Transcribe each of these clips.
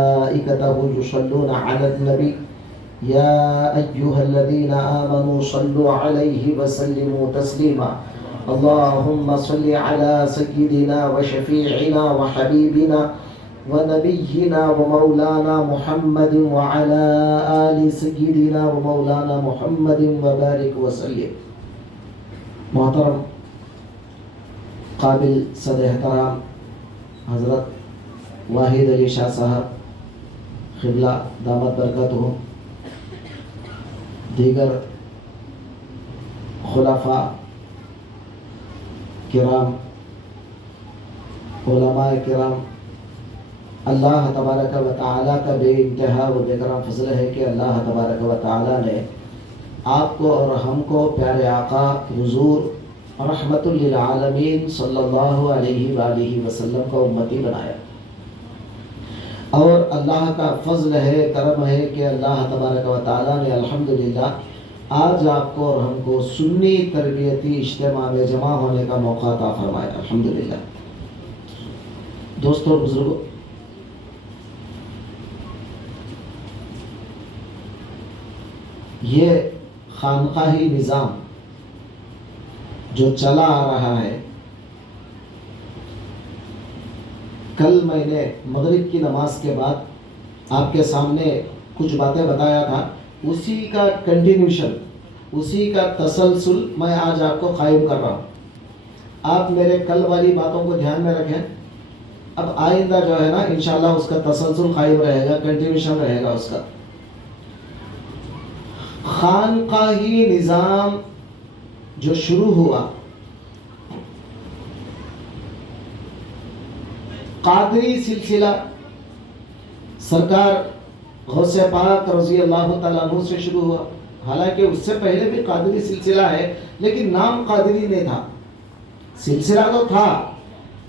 ملائكته يصلون على النبي يا أيها الذين آمنوا صلوا عليه وسلموا تسليما اللهم صل على سيدنا وشفيعنا وحبيبنا ونبينا ومولانا محمد وعلى آل سيدنا ومولانا محمد وبارك وسلم. محترم قابل صد احترام حضرت واحد علی شاہ صاحب قبلہ دامت برکتہم، دیگر خلفاء کرام، علماء کرام، اللہ تبارک و تعالیٰ کا بے انتہا و بے کرم فضل ہے کہ اللہ تبارک و تعالیٰ نے آپ کو اور ہم کو پیارے آقا حضور رحمت للعالمین صلی اللہ علیہ وآلہ وسلم کا امتی بنایا. اور اللہ کا فضل ہے، کرم ہے کہ اللہ تبارک و تعالیٰ نے الحمدللہ آج آپ کو اور ہم کو سنی تربیتی اجتماع میں جمع ہونے کا موقع عطا فرمایا. الحمدللہ. دوستوں اور بزرگوں، یہ خانقاہی نظام جو چلا آ رہا ہے، کل میں نے مغرب کی نماز کے بعد آپ کے سامنے کچھ باتیں بتایا تھا، اسی کا کنٹینیوشن، اسی کا تسلسل میں آج آپ کو قائم کر رہا ہوں. آپ میرے کل والی باتوں کو دھیان میں رکھیں. اب آئندہ جو ہے نا انشاءاللہ اس کا تسلسل قائم رہے گا، کنٹینیوشن رہے گا اس کا. خانقاہی نظام جو شروع ہوا، قادری سلسلہ سرکار غوث پاک رضی اللہ تعالیٰ عنہ سے شروع ہوا. حالانکہ اس سے پہلے بھی قادری سلسلہ ہے، لیکن نام قادری نہیں تھا. سلسلہ تو تھا.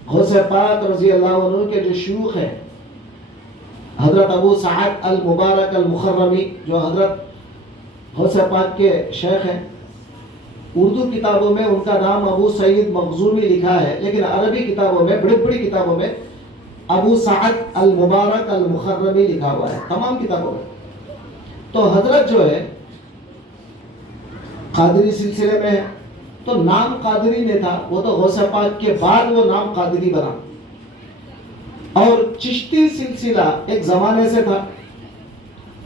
غوث پاک رضی اللہ عنہ کے جو شیوخ ہیں، حضرت ابو سعد المبارک المخرمی جو حضرت غوث پاک کے شیخ ہیں، اردو کتابوں میں ان کا نام ابو سعید مخزومی لکھا ہے، لیکن عربی کتابوں میں، بڑی بڑی کتابوں میں ابو سعد المبارک المخرمی لکھا ہوا ہے، تمام کتابوں میں. تو حضرت جو ہے قادری سلسلے میں ہے، تو نام قادری نہیں تھا، وہ تو غوث پاک کے بعد وہ نام قادری بنا. اور چشتی سلسلہ ایک زمانے سے تھا،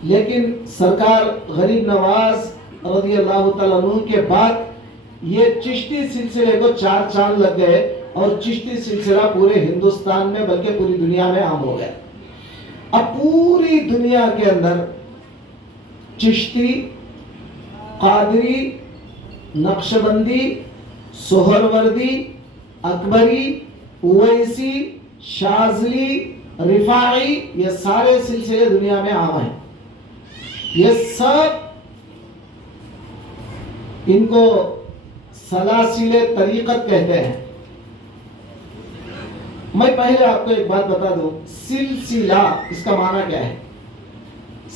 لیکن سرکار غریب نواز رضی اللہ تعالیٰ عنہ کے بعد یہ چشتی سلسلے کو چار چاند لگ گئے، اور چشتی سلسلہ پورے ہندوستان میں بلکہ پوری دنیا میں عام ہو گیا. اب پوری دنیا کے اندر چشتی، قادری، نقشبندی، سہروردی، اکبری، اویسی، شاذلی، رفاعی، یہ سارے سلسلے دنیا میں عام ہیں. یہ سب ان کو سلاسل طریقت کہتے ہیں. میں پہلے آپ کو ایک بات بتا دوں، سلسلہ اس کا معنی کیا ہے؟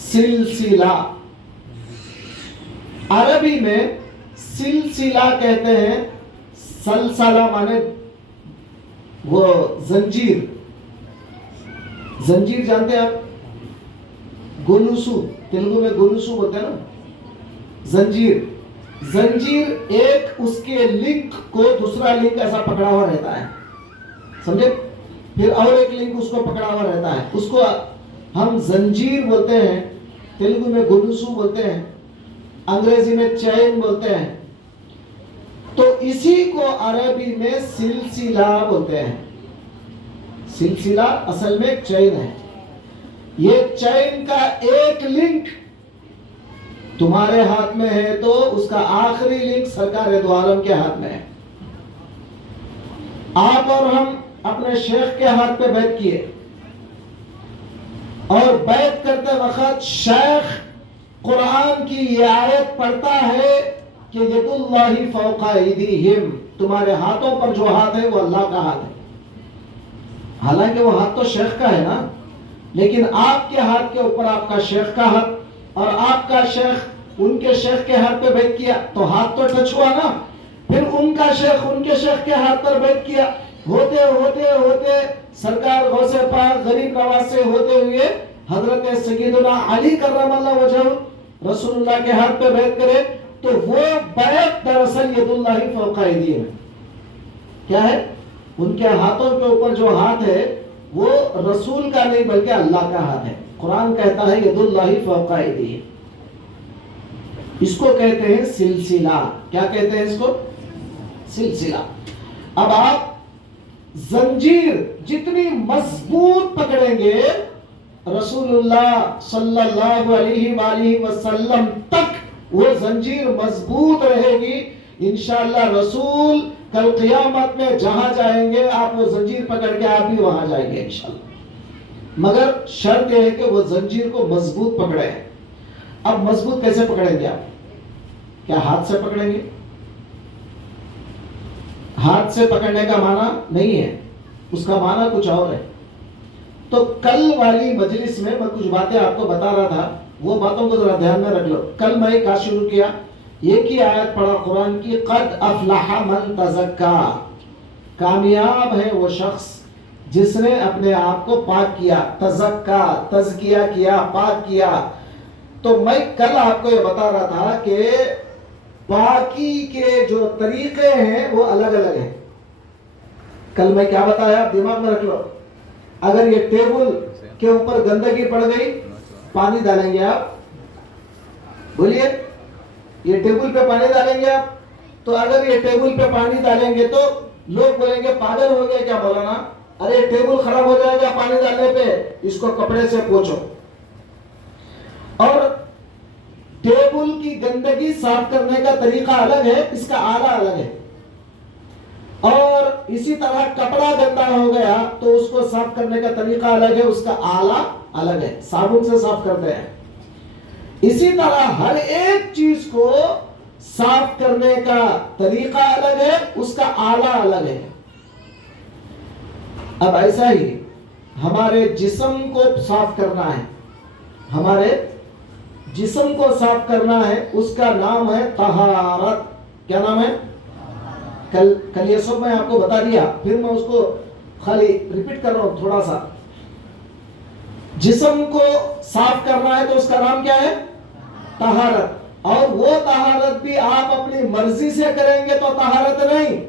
سلسلہ عربی میں سلسلہ کہتے ہیں. سلسلہ مانے وہ زنجیر. زنجیر جانتے ہیں آپ؟ گلوسو، تیلگو میں گلوسو بولتے ہیں نا. زنجیر، زنجیر ایک اس کے لنک کو دوسرا لنک ایسا پکڑا ہوا رہتا ہے، سمجھے؟ پھر اور ایک لنک اس کو پکڑا ہوا رہتا ہے، اس کو ہم زنجیر بولتے ہیں. تیلگو میں گلوسو بولتے ہیں، انگریزی میں چین بولتے ہیں. تو اسی کو عربی میں سلسلہ بولتے ہیں. سلسلہ اصل میں چین ہے. یہ چین کا ایک لنک تمہارے ہاتھ میں ہے تو اس کا آخری لنک سرکار دو عالم کے ہاتھ میں ہے. آپ اور ہم اپنے شیخ کے ہاتھ پہ بیعت کیے، اور بیعت کرتے وقت شیخ قرآن کی یہ آیت پڑھتا ہے کہ ید اللہ فوق ایدیہم، تمہارے ہاتھوں پر جو ہاتھ ہے وہ اللہ کا ہاتھ ہے. حالانکہ وہ ہاتھ تو شیخ کا ہے نا، لیکن آپ کے ہاتھ کے اوپر آپ کا شیخ کا ہاتھ، اور آپ کا شیخ ان کے شیخ کے ہاتھ پہ بیعت کیا تو ہاتھ تو ٹچ ہوا نا. پھر ان کا شیخ ان کے شیخ کے ہاتھ پر بیعت کیا، ہوتے ہوتے ہوتے سرکار غوث پاک غریب نواز سے ہوتے ہوئے حضرت سیدنا علی کرم اللہ وجہ رسول اللہ کے ہاتھ پہ بیعت کرے تو وہ بیعت دراصل ید اللہ فوق ایدیہم ہے. کیا ہے؟ ان کے ہاتھوں کے اوپر جو ہاتھ ہے وہ رسول کا نہیں بلکہ اللہ کا ہاتھ ہے. قرآن کہتا ہے ید اللہ فوق ایدیہم. اس کو کہتے ہیں سلسلہ. کیا کہتے ہیں اس کو؟ سلسلہ. اب آپ زنجیر جتنی مضبوط پکڑیں گے رسول اللہ صلی اللہ علیہ وآلہ وسلم تک وہ زنجیر مضبوط رہے گی. انشاءاللہ رسول کل قیامت میں جہاں جائیں گے آپ وہ زنجیر پکڑ کے آپ بھی وہاں جائیں گے انشاءاللہ. مگر شرط یہ ہے کہ وہ زنجیر کو مضبوط پکڑے. اب مضبوط کیسے پکڑیں گے آپ؟ کیا ہاتھ سے پکڑیں گے؟ ہاتھ سے پکڑنے کا معنی نہیں ہے, اس کا معنی کچھ اور ہے. تو کل والی مجلس میں کچھ باتیں آپ کو بتا رہا تھا, وہ باتوں کو ذرا دھیان میں رکھ لو. کل میں کہا شروع کیا, ایک ہی آیت پڑھا قرآن کی, قد افلح من تزکا, کامیاب ہے وہ شخص جس نے اپنے آپ کو پاک کیا, تزکا تزکیہ کیا, پاک کیا. تو میں کل آپ کو یہ بتا رہا تھا کہ پاکی کے جو طریقے ہیں وہ الگ الگ ہیں. کل میں کیا بتایا آپ دماغ میں رکھ لو. اگر یہ ٹیبل کے اوپر گندگی پڑ گئی پانی ڈالیں گے آپ؟ بولیے, یہ ٹیبل پہ پانی ڈالیں گے آپ؟ تو اگر یہ ٹیبل پہ پانی ڈالیں گے تو لوگ بولیں گے پاگل ہو گئے کیا مولانا, ارے ٹیبل خراب ہو جائے گا پانی ڈالنے پہ, اس کو کپڑے سے پوچھو. اور ٹیبل کی گندگی صاف کرنے کا طریقہ الگ ہے, اس کا آلہ الگ ہے. اور اسی طرح کپڑا گندا ہو گیا تو اس کو صاف کرنے کا طریقہ الگ ہے, اس کا آلہ الگ ہے. صابن سے صاف کرتے ہیں. اسی طرح ہر ایک چیز کو صاف کرنے کا طریقہ الگ ہے, اس کا آلہ الگ ہے. اب ایسا ہی ہمارے جسم کو صاف کرنا ہے, ہمارے جسم کو صاف کرنا ہے, اس کا نام ہے طہارت. کیا نام ہے؟ کل یہ سب میں آپ کو بتا دیا, پھر میں اس کو خالی ریپیٹ کر رہا ہوں تھوڑا سا. جسم کو صاف کرنا ہے تو اس کا نام کیا ہے؟ طہارت. اور وہ طہارت بھی آپ اپنی مرضی سے کریں گے تو طہارت نہیں.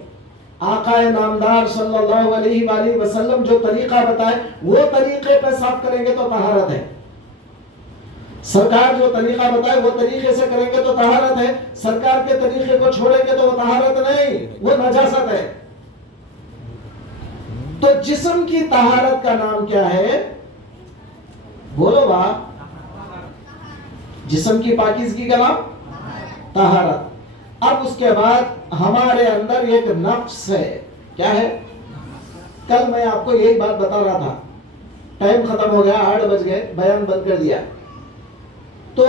آقا نامدار صلی اللہ علیہ وآلہ وسلم جو طریقہ بتائے وہ طریقے پہ صاف کریں گے تو طہارت ہے. سرکار جو طریقہ بتائے وہ طریقے سے کریں گے تو طہارت ہے. سرکار کے طریقے کو چھوڑیں گے تو وہ طہارت نہیں, وہ نجاست ہے. تو جسم کی طہارت کا نام کیا ہے؟ بولو با. جسم کی پاکیزگی کا نام طہارت. اب اس کے بعد ہمارے اندر ایک نفس ہے. کیا ہے؟ کل میں آپ کو یہی بات بتا رہا تھا, ٹائم ختم ہو گیا, 8 بج گئے, بیان بند کر دیا. تو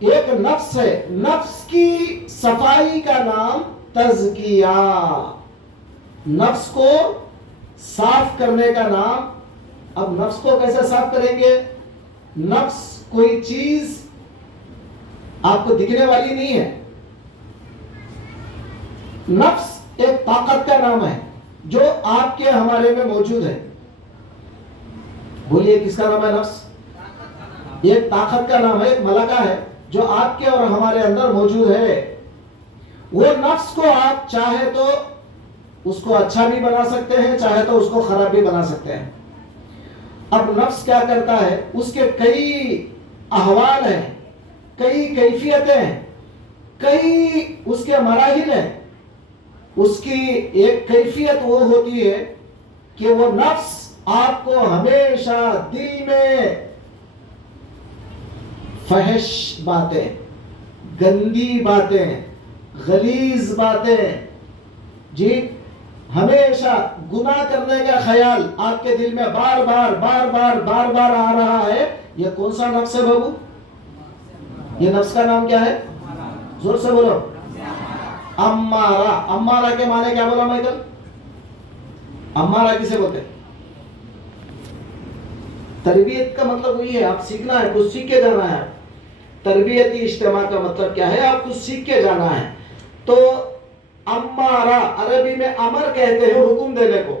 ایک نفس ہے, نفس کی صفائی کا نام تزکیہ. نفس کو صاف کرنے کا نام. اب نفس کو کیسے صاف کریں گے؟ نفس کوئی چیز آپ کو دکھنے والی نہیں ہے. نفس ایک طاقت کا نام ہے جو آپ کے ہمارے میں موجود ہے. بولیے کس کا نام ہے؟ نفس ایک طاقت کا نام ہے, ایک ملکہ ہے جو آپ کے اور ہمارے اندر موجود ہے. وہ نفس کو آپ چاہے تو اس کو اچھا بھی بنا سکتے ہیں, چاہے تو اس کو خراب بھی بنا سکتے ہیں. اب نفس کیا کرتا ہے؟ اس کے کئی احوال ہیں, کئی کیفیتیں ہیں, کئی اس کے مراحل ہیں. اس کی ایک کیفیت وہ ہوتی ہے کہ وہ نفس آپ کو ہمیشہ دل میں فحش باتیں, گندی باتیں, غلیظ باتیں, جی ہمیشہ گناہ کرنے کا خیال آپ کے دل میں بار بار بار بار بار بار آ رہا ہے. یہ کون سا نفس ہے بابو؟ یہ نفس کا نام کیا ہے؟ زور سے بولو. امارہ. امارہ کے معنی کیا بولا مائیکل؟ امارہ کسے بولتے؟ تربیت کا مطلب وہی ہے, آپ سیکھنا ہے, کچھ سیکھ کے جانا ہے. تربیتی اجتماع کا مطلب کیا ہے؟ آپ کچھ سیکھ کے جانا ہے. تو امارہ عربی میں امر کہتے ہیں حکم دینے کو.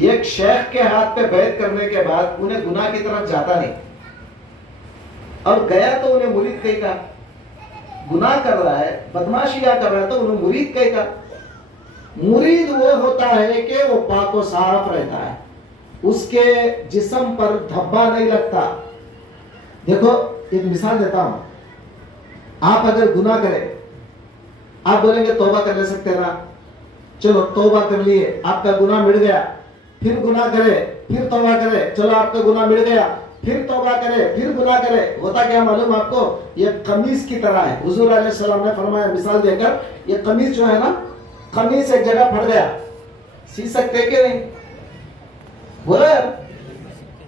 ایک شیخ کے ہاتھ پہ بیعت کرنے کے بعد انہیں گناہ کی طرف جاتا نہیں، اور گیا تو انہیں مرید کہے گا، گناہ کر رہا ہے، بدماشیاں کر رہا ہے تو انہیں مرید کہے گا۔ مرید وہ ہوتا ہے کہ وہ پاک و صاف رہتا ہے، اس کے جسم پر دھبا نہیں لگتا۔ دیکھو ایک مثال دیتا ہوں، آپ اگر گناہ کریں، آپ بولیں گے توبہ کر لے سکتے نا، چلو توبہ کر لیے، آپ کا گناہ مٹ گیا، پھر گناہ کرے، پھر توبہ کرے، چلو آپ کا گناہ مٹ گیا، پھر توبہ کرے، پھر گناہ کرے۔ ہوتا کیا معلوم آپ کو؟ یہ قمیص کی طرح ہے۔ حضور علیہ السلام نے فرمایا مثال دے کر، یہ قمیص جو ہے نا، قمیص ایک جگہ پھٹ گیا، سی سکتے کہ نہیں؟ بولو یار،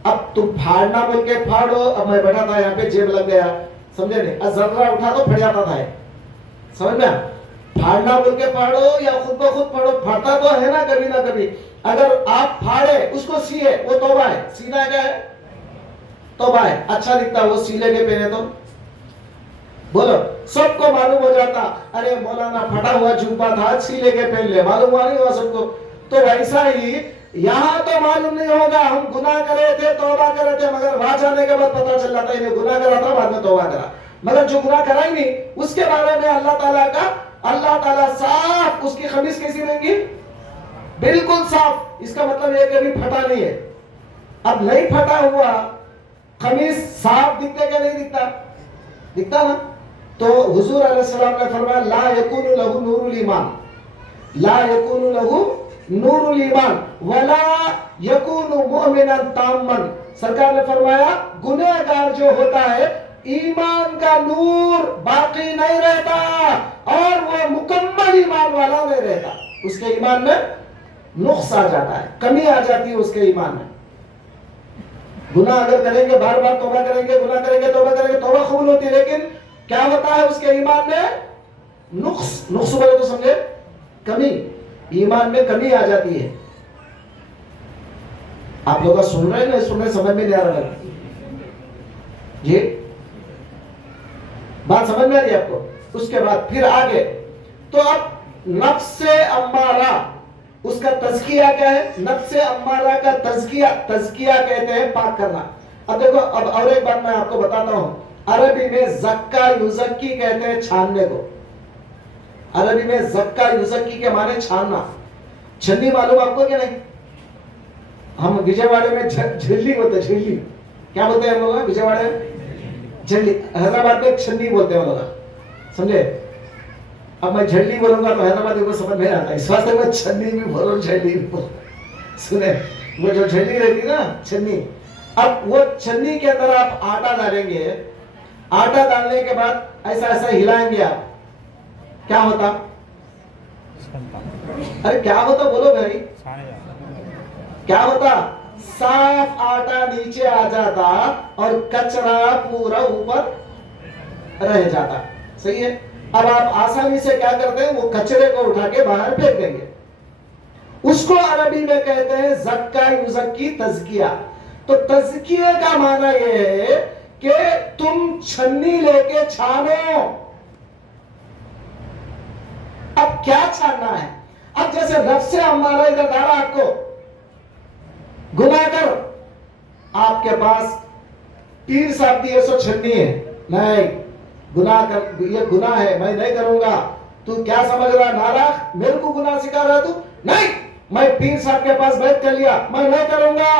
اب تم پھاڑنا بول کے پھاڑو، اب میں بیٹھا تھا یہاں پہ جیب لگ گیا، سمجھے نہیں؟ ذرہ اٹھا تو پھٹ جاتا تھا، سمجھ میں؟ پھاڑنا بول کے پھاڑو یا خود بخود پھاڑو، پھاڑتا تو ہے نا کبھی نہ کبھی۔ اگر آپ پھاڑے اس کو سیے، وہ توبہ ہے۔ سینا کیا ہے؟ توبہ ہے۔ اچھا دکھتا وہ سیلے کے پہنے تو، بولو سب کو معلوم ہو جاتا، ارے مولانا پھٹا ہوا جوبہ تھا، سیلے کے پہن لے، معلوم ہوا نہیں ہوا سب کو؟ تو ویسا ہی یہاں تو معلوم نہیں ہوگا، ہم گناہ کرے تھے، توبہ کرے تھے، مگر وہاں جانے کے بعد پتہ چل جاتا انہیں گناہ کرا تھا، بعد میں توبہ کرا۔ مگر جو گناہ کرا ہی نہیں، اس کے بارے میں اللہ تعالیٰ صاف، اس کی قمیص کیسی رہیں گی؟ بالکل صاف۔ اس کا مطلب یہ کہ ابھی پھٹا نہیں ہے۔ اب نہیں پھٹا ہوا قمیص صاف دکھتے کہ نہیں دکھتا؟ دکھتا نا؟ تو حضور علیہ السلام نے فرمایا لا یکون لہ نور الایمان، لا یکون لہ نور الایمان ولا یکون مؤمنا تاما۔ سرکار نے فرمایا گنہگار جو ہوتا ہے ایمان کا نور باقی نہیں رہتا، اور وہ مکمل ایمان والا نہیں رہتا، اس کے ایمان میں نقص آ جاتا ہے، کمی آ جاتی ہے اس کے ایمان میں۔ گناہ اگر کریں گے، بار بار توبہ کریں گے، گناہ کریں گے، توبہ کریں گے، توبہ قبول ہوتی ہے، لیکن کیا ہوتا ہے اس کے ایمان میں؟ نقص بولے تو سمجھے، کمی، ایمان میں کمی آ جاتی ہے۔ آپ لوگ سن رہے ہیں نا؟ سن رہے، سمجھ میں نہیں آ رہا ہے جی؟ بات سمجھ میں آ رہی ہے آپ کو؟ اس کے بعد پھر آگے، تو اب نفس امارہ، اس کا تزکیہ کیا ہے؟ نفس امارہ کا تزکیہ کہتے ہیں پاک کرنا۔ اب دیکھو، اب اور ایک بات میں آپ کو بتاتا ہوں، عربی میں زکا یزکی کہتے ہیں چھاننے کو۔ عربی میں زکا یزکی کے معنی چھاننا۔ چھنی معلوم آپ کو کہ نہیں؟ ہم وجے واڑے میں جھلی بولتے، جھلی کیا بولتے ہیں ہم لوگ وجے واڑے میں؟ جھلی۔ حیدرآباد میں چھنی بولتے ہیں ہم لوگ، سمجھے؟ اب میں جھلی بولوں گا تو حیدرآبادی کو سمجھ نہیں آتا، اس واسطے میں چھنی بھی بولوں، جھلی بھی بولوں۔ سنیں، وہ جو جھلی رہتی نا چھنی، اب وہ چھنی کے اندر آپ آٹا ڈالیں گے، آٹا ڈالنے کے بعد ایسا ایسا ہلائیں گے آپ، کیا ہوتا؟ ارے کیا ہوتا بولو بھائی، کیا ہوتا؟ صاف آٹا نیچے آ جاتا اور کچرا پورا اوپر رہ جاتا، صحیح ہے؟ اب آپ آسانی سے کیا کرتے ہیں؟ وہ کچرے کو اٹھا کے باہر پھینک دیں گے، اس کو عربی میں کہتے ہیں زکا یزکی، تزکیہ۔ تو تزکیہ کا معنی یہ ہے کہ تم چھنی لے کے چھانو۔ اب کیا چھاننا ہے؟ اب جیسے نفس امارہ ادھر ڈالا آپ کو، گناہ کر، آپ کے پاس پیر صاحب کی 196 ہے، نہیں گناہ کر، یہ گناہ ہے، میں نہیں کروں گا۔ تو کیا سمجھ رہا ہے؟ ناراض میرے کو گناہ سکھا رہا ہے تو؟ نہیں، میں پیر صاحب کے پاس بیعت کر لیا، میں نہیں کروں گا۔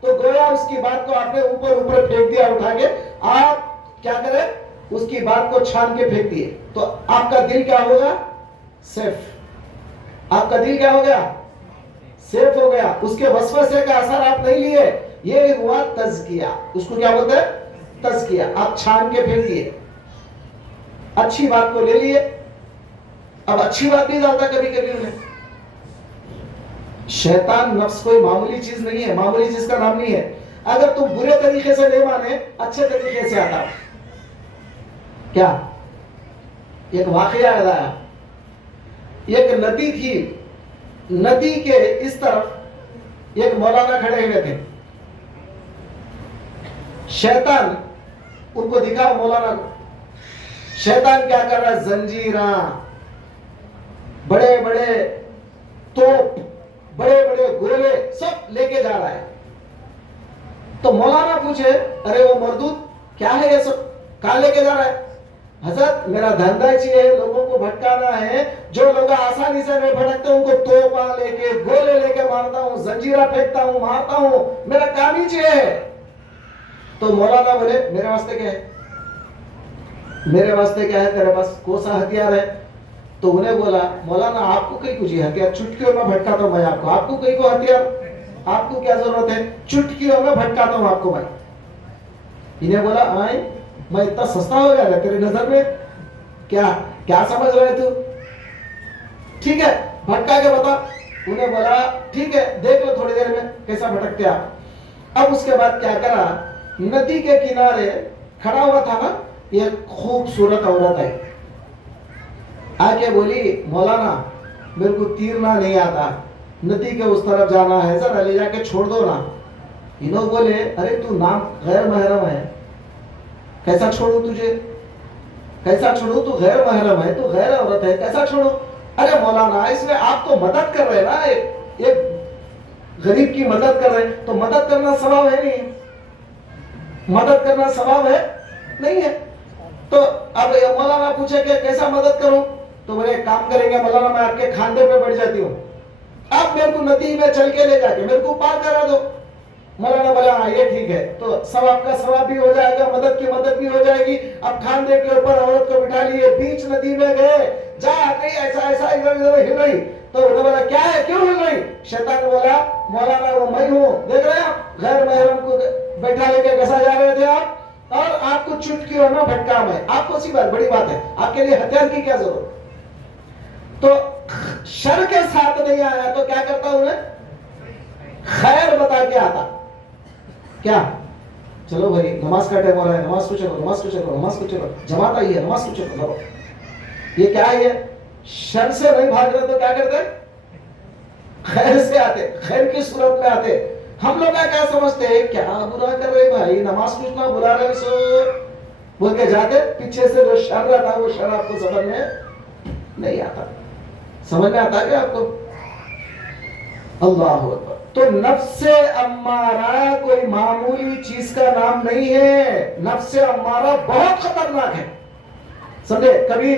تو گویا اس کی بات کو آپ نے اوپر پھینک دیا اٹھا کے۔ آپ کیا کریں؟ اس کی بات کو چھان کے پھینک دیے، تو آپ کا دل کیا ہوگا؟ سیف۔ آپ کا دل کیا ہو گیا؟ سیف ہو گیا، اس کے وسوسے کا اثر آپ نہیں لیے۔ یہ ہوا تزکیہ، اس کو کیا بولتے ہیں؟ تزکیہ۔ آپ چھان کے پھینک دیے، اچھی بات کو لے لیے۔ اب اچھی بات نہیں ڈالتا کبھی کبھی انہیں۔ شیطان نفس کوئی معمولی چیز نہیں ہے، معمولی چیز کا نام نہیں ہے۔ اگر تم برے طریقے سے نہیں مانے، اچھے طریقے سے آتا۔ کیا؟ ایک واقعہ یاد آیا، ایک ندی تھی، ندی کے اس طرف ایک مولانا کھڑے ہوئے تھے۔ شیطان ان کو دکھا، مولانا کو۔ شیطان کیا کر رہا ہے؟ زنجیراں، بڑے بڑے توپ، بڑے بڑے گولے سب لے کے جا رہا ہے. تو مولانا پوچھے ارے وہ مردود کیا ہے یہ سب کہاں لے کے جا رہا ہے؟ حضرت میرا دھندا ہے لوگوں کو بھٹکانا ہے. جو لوگ آسانی سے نہیں بھٹکتے ان کو توپا لے کے گولے لے کے مارتا ہوں, زنجیرہ پھینکتا ہوں, مارتا ہوں, میرا کام ہی چاہیے ہے. تو مولانا بولے میرے واسطے کیا ہے, میرے واسطے کیا ہے, تیرے پاس کون سا ہتھیار ہے؟ تو انہیں بولا مولانا آپ کو کہیں کچھ ہتھیار چٹکیوں میں بھٹکاتا ہوں میں آپ کو کہیں کو ہتھیار آپ کو کیا ضرورت ہے, چٹکیوں میں بھٹکاتا ہوں آپ کو میں. انہیں بولا آئیں میں اتنا سستا ہو گیا تیری نظر میں, کیا سمجھ رہے تو, ٹھیک ہے بھٹکا کے بتا. انہیں بولا ٹھیک ہے دیکھ لو تھوڑی دیر میں کیسا بھٹکتے آپ. اب اس کے بعد کیا کرا, ندی کے کنارے کھڑا ہوا تھا نا ایک خوبصورت عورت ہے, آ کے بولی مولانا میرے کو تیرنا نہیں آتا, ندی کے اس طرف جانا ہے, ذرا لے جا کے چھوڑ دو نا. انہوں بولے ارے تو نام غیر محرم ہے, کیسا چھوڑوں تجھے, کیسا چھوڑوں, تو غیر محرم ہے, تو غیر عورت ہے, کیسا چھوڑوں. ارے مولانا اس میں آپ تو مدد کر رہے نا, ایک غریب کی مدد کر رہے, تو مدد کرنا ثواب ہے نہیں, مدد کرنا ثواب ہے نہیں ہے. تو اب مولانا پوچھے کہ کیسا مدد کروں, تو بولے ایک کام کریں گے مولانا میں آپ کے کھاندے پہ بیٹھ جاتی ہوں, آپ میرے کو ندی میں چل کے لے جا کے میرے کو پار کرا دو. مولانا بولا ہاں یہ ٹھیک ہے, تو ثواب کا ثواب بھی ہو جائے گا, مدد کی مدد بھی ہو جائے گی. اب کھاندے کے اوپر عورت کو بٹھا لیے, بیچ ندی میں گئے, جا کہیں ایسا ایسا ادھر ادھر ہل رہی. تو انہوں نے بولا کیا ہے کیوں ہل رہی, شیطان نے بولا مولانا وہ میں ہوں, دیکھ رہے ہیں آپ غیر محرم کو بیٹھا لے کے کیسا جا رہے تھے آپ, اور آپ کو چٹکیوں میں بھٹکا میں, آپ کو سی بات بڑی بات ہے, آپ کے لیے ہتھیار کی کیا ضرورت. تو شر کے ساتھ نہیں آیا تو کیا کرتا انہیں خیر بتا کے آتا. کیا چلو بھائی نماز کا ٹائم ہو رہا ہے, نماز کو چلو, نماز کو چلو, نماز کو چلو, جماعت آئی ہے نماز کو چلو. یہ کیا ہے, شر سے نہیں بھاگ رہے تو کیا کرتے, خیر سے آتے, خیر کی صورت میں آتے. ہم لوگ کیا سمجھتے ہیں, کیا برا کر رہے بھائی, نماز پوچھنا بلا رہے سو بول کے جاتے, پیچھے سے جو شر رہتا وہ شر آپ کو سمجھ میں نہیں آتا. سمجھ میں آتا ہے آپ کو, اللہ اکبر. تو نفس امارہ کوئی معمولی چیز کا نام نہیں ہے, نفس امارہ بہت خطرناک ہے, سمجھے, کبھی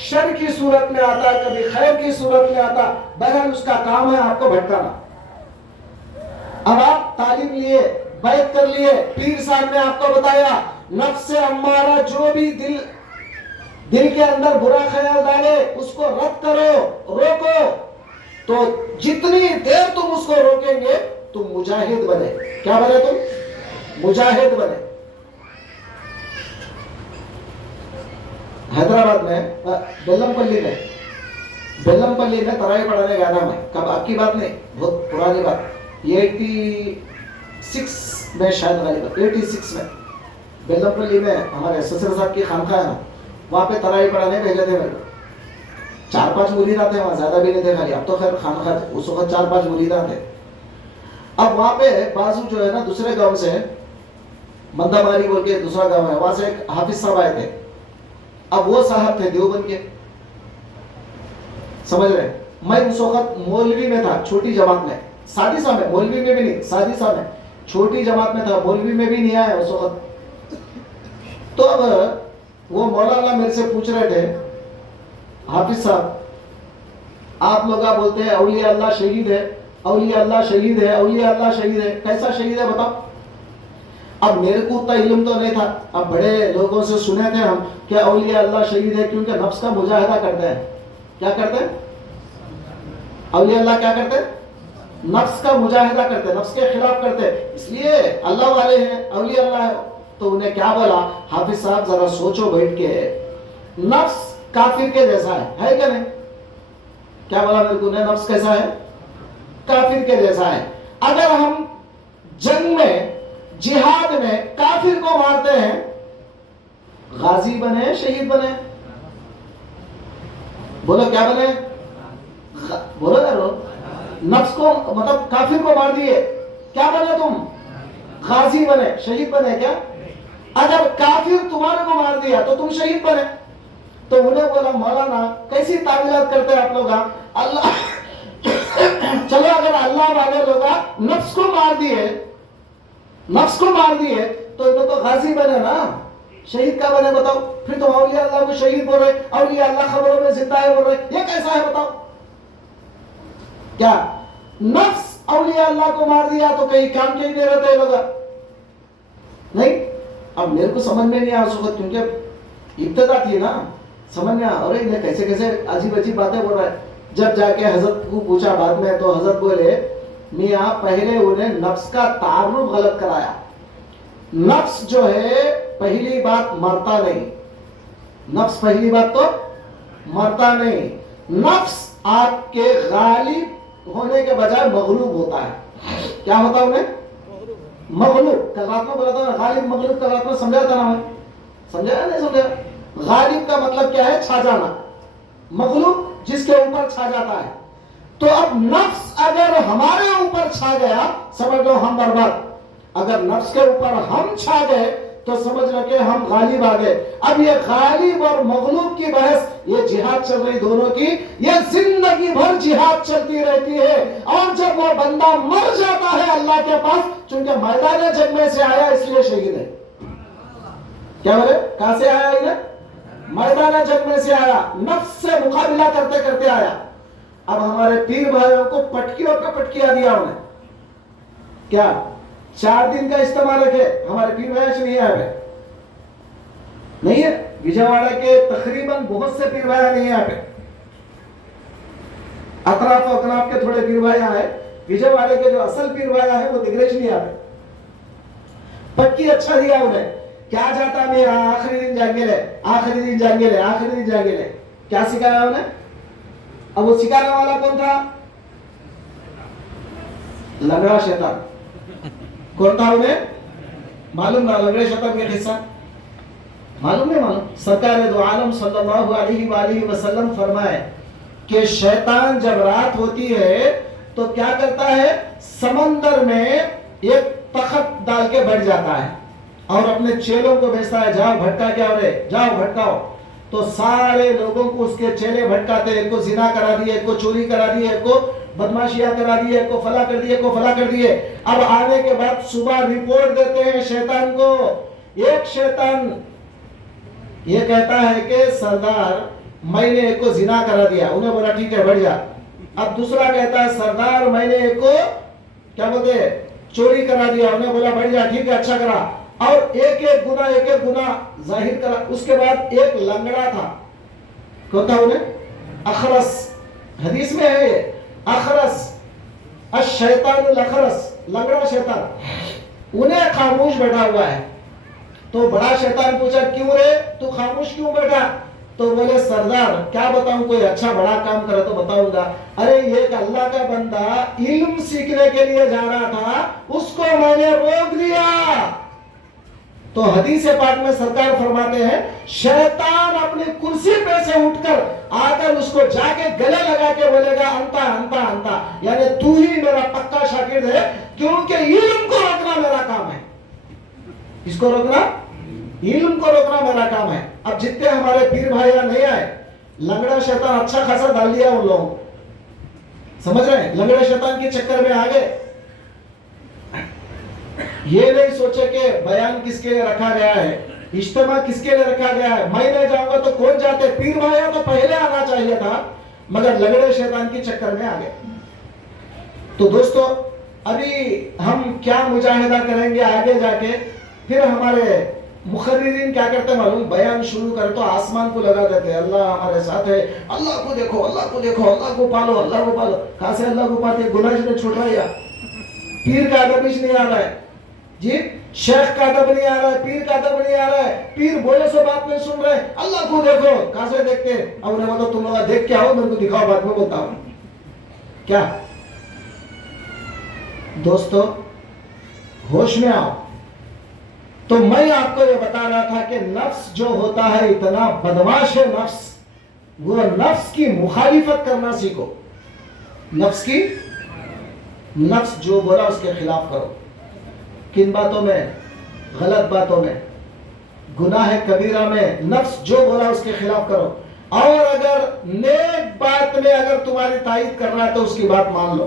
شر کی صورت میں آتا, کبھی خیر کی صورت میں آتا, بہرحال اس کا کام ہے آپ کو بھٹکانا. اب آپ تعلیم لیے, بیعت کر لیے, پیر صاحب نے آپ کو بتایا نفس امارہ جو بھی دل کے اندر برا خیال ڈالے اس کو رد کرو, روکو. تو جتنی دیر تم اس کو روکیں گے تم مجاہد بنے. کیا بنے تم, مجاہد بنے. حیدرآباد میں بیلم پلی میں ترائی پڑھانے گیا تھا میں, کب آپ کی بات نہیں, بہت پرانی بات, 86 میں شاید غالبا 86 میں بیلم پلی میں ہمارے سسر صاحب کی خانقاہ ہے نا, وہاں پہ ترائی پڑھانے بھیجے تھے میرے کو. 4-5 مریداں تھے وہاں, زیادہ بھی نہیں تھے خالی, اب تو خیر خانقاہ اس وقت 4-5 مریداں تھے. اب وہاں پہ بازو جو ہے نا دوسرے گاؤں سے, مندہ ماری بول کے دوسرا گاؤں ہے, وہاں سے ایک حافظ صاحب آئے تھے. اب وہ صاحب تھے دیوبند کے, سمجھ رہے, میں اس وقت مولوی میں تھا, چھوٹی جماعت میں, سادی صاحب میں, مولوی میں بھی نہیں, سادی صاحب میں, چھوٹی جماعت میں تھا, مولوی میں بھی نہیں آیا اس وقت. تو اب وہ مولانا میرے سے پوچھ رہے تھے حافظ صاحب آپ لوگ بولتے ہیں اولیاء اللہ شہید ہے, اولیاء اللہ شہید ہے, اولیاء اللہ شہید ہے, کیسا شہید ہے بتاؤ. اب میرے کو اتنا علم تو نہیں تھا, اب بڑے لوگوں سے سنے تھے ہم کہ اولیاء اللہ شہید ہے کیونکہ نفس کا مجاہدہ کرتے ہیں. کیا کرتے ہیں اولیاء اللہ, کیا کرتے ہیں, نفس کا مجاہدہ کرتے ہیں, نفس کے خلاف کرتے ہیں, اس لیے اللہ والے ہیں, اولیاء اللہ ہے. تو انہیں کیا بولا حافظ صاحب ذرا سوچو بیٹھ کے, نفس کافر کے جیسا ہے کہ نہیں. کیا بولا میرے کو, نفس کیسا ہے, کافر کے جیسا ہے. اگر ہم جنگ میں جہاد میں کافر کو مارتے ہیں, غازی بنے شہید بنے, بولو کیا بنے, بولو یارو, نفس کو مطلب کافر کو مار دیے, کیا بنے تم, غازی بنے شہید بنے کیا. اگر کافر تمہارے کو مار دیا تو تم شہید بنے. تو انہیں بولا مولانا کیسی تعویلات کرتے ہیں آپ لوگ, اللہ چلو اگر اللہ والے لوگ نفس کو مار دیے تو انہوں تو غازی بنے نا، شہید کا بنے بتاؤ؟ پھر تو اولیاء اللہ کو شہید بول رہے، اولیاء اللہ خبروں میں زندہ ہے بول رہے، یہ کیسا ہے بتاؤ؟ کیا نفس اولیاء اللہ کو مار دیا تو کہیں کام کے ہی نہیں رہتے لوگ؟ نہیں. اب میرے کو سمجھ میں نہیں آ سکتا کیونکہ ابتدا تھی نا، سمجھ میں ارے یہ کیسے کیسے عجیب عجیب باتیں بول رہا ہے. جب جا کے حضرت کو پوچھا بعد میں تو حضرت بولے میاں پہلے انہیں نفس کا تعارف غلط کرایا. نفس جو ہے پہلی بات مرتا نہیں، نفس پہلی بات تو مرتا نہیں. نفس آپ کے غالب ہونے کے بجائے مغلوب ہوتا ہے. کیا ہوتا ہے انہیں؟ مغلوب. کل رات میں بولا تھا غالب مغلوب، کل رات میں سمجھا تھا نا، میں سمجھا یا نہیں سمجھا؟ غالب کا مطلب کیا ہے؟ چھا جانا. مغلوب جس کے اوپر چھا جاتا ہے. تو اب نفس اگر ہمارے اوپر چھا گیا سمجھ لو ہم برباد. اگر نفس کے اوپر ہم چھا گئے تو سمجھ لو کہ ہم غالب آ گئے. اب یہ غالب اور مغلوب کی بحث، یہ جہاد چل رہی دونوں کی، یہ زندگی بھر جہاد چلتی رہتی ہے. اور جب وہ بندہ مر جاتا ہے اللہ کے پاس، چونکہ میدان جنگ میں سے آیا اس لیے شہید ہے. کیا بولے؟ کہاں سے آیا انہیں؟ میدان جنگ میں سے آیا، نفس سے مقابلہ کرتے کرتے آیا. اب ہمارے پیر بھائیوں کو پٹکیوں پہ پٹکیا دیا انہیں. کیا 4 دن کا استعمال رکھے؟ ہمارے پیر بھائی نہیں آئے، نہیں ہے. وجےواڑا کے تقریباً بہت سے پیر بھائی نہیں آئے، اطراف و اکناف کے تھوڑے پیر بھائی آئے. وجےواڑے کے جو اصل پیر بھائی ہیں وہ دگریش نہیں آئے. پٹکی اچھا دیا انہیں. کیا جاتا میرا آخری دن جانگے لے، آخری دن جانگے لے، آخری دن جانگے لے. کیا سکھایا انہیں؟ اب وہ سکھانے والا کون تھا؟ لنگڑا شیطان. کون تھا انہیں معلوم نہ؟ لنگڑے شیطان کا قصہ معلوم نہیں معلوم؟ سرکار دو عالم صلی اللہ علیہ وآلہ وسلم فرمائے کہ شیطان جب رات ہوتی ہے تو کیا کرتا ہے؟ سمندر میں ایک تخت ڈال کے بیٹھ جاتا ہے اور اپنے چیلوں کو بھیجتا ہے، جاؤ بھٹکا کیا ہو رہے، جاؤ بھٹکاؤ. تو سارے لوگوں کو اس کے چیلے بھٹکاتے، ایک کو زنا کرا دیے، ایک کو چوری کرا دیے، ایک کو بدماشیاں کرا دیے، ایک کو فلا کر دیے، ایک کو فلا کر دیے. اب آنے کے بعد صبح رپورٹ دیتے ہیں شیطان کو. ایک شیطان یہ کہتا ہے کہ سردار میں نے ایک کو زنا کرا دیا. انہیں بولا ٹھیک ہے بڑھ جا. اب دوسرا کہتا ہے سردار میں نے ایک کو کیا بولتے چوری کرا دیا. انہیں بولا بڑھ جا ٹھیک ہے اچھا کرا. اور ایک ایک گناہ ظاہر کرا. اس کے بعد ایک لنگڑا تھا، کون تھا انہیں؟ اخرس. حدیث میں ہے یہ اخرس، الشیطان الاخرس، لنگڑا شیطان. انہیں خاموش بیٹھا ہوا ہے. تو بڑا شیطان پوچھا کیوں رے تو خاموش کیوں بیٹھا؟ تو بولے سردار کیا بتاؤں، کوئی اچھا بڑا کام کرے تو بتاؤں گا. ارے یہ اللہ کا بندہ علم سیکھنے کے لیے جا رہا تھا، اس کو میں نے روک دیا. تو حدیث پاک میں سرکار فرماتے ہیں شیطان اپنی کرسی پہ سے اٹھ کر آ کر اس کو جا کے گلے لگا کے بولے گا انتا انتا انتا، یعنی تو ہی میرا پکا شاگرد ہے، کیونکہ علم کو روکنا میرا کام ہے. اس کو روکنا، علم کو روکنا میرا کام ہے. اب جتنے ہمارے پیر بھائیاں نہیں آئے، لنگڑا شیطان اچھا خاصا ڈال دیا ان لوگوں، سمجھ رہے ہیں؟ لنگڑا شیطان کے چکر میں آ گئے. یہ نہیں سوچے کہ بیان کس کے لیے رکھا گیا ہے، اجتماع کس کے لیے رکھا گیا ہے. میں نہیں جاؤں گا تو کون جاتے؟ پیر بھائیاں تو پہلے آنا چاہیے تھا، مگر لنگڑے شیطان کے چکر میں آ گئے. تو دوستو ابھی ہم کیا مجاہدہ کریں گے آگے جا کے؟ پھر ہمارے مقررین کیا کرتے معلوم؟ بیان شروع کر تو آسمان کو لگا دیتے ہیں اللہ ہمارے ساتھ ہے، اللہ کو دیکھو، اللہ کو دیکھو، اللہ کو پالو، اللہ کو پالو. کہاں سے اللہ کو پاتے؟ گناہ نے چھوٹ رہا ہے یا پیر کا ادب نہیں آ رہا ہے جی، شیخ کا ادب نہیں آ رہا ہے، پیر کا ادب نہیں آ رہا ہے. پیر بولے سو بات نہیں سن رہے، اللہ کو دیکھو. کہاں سے دیکھتے؟ اب انہیں بولو تم لوگ دیکھ کے آؤ، میرے کو دکھاؤ، بعد میں بولتا ہوں. کیا دوستو ہوش میں آؤ. تو میں آپ کو یہ بتا رہا تھا کہ نفس جو ہوتا ہے اتنا بدماش ہے نفس، وہ نفس کی مخالفت کرنا سیکھو. نفس جو بولا اس کے خلاف کرو. کن باتوں میں؟ غلط باتوں میں، گناہ کبیرہ میں نفس جو بولا اس کے خلاف کرو. اور اگر نیک بات میں اگر تمہاری تائید کر رہا ہے تو اس کی بات مان لو.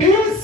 20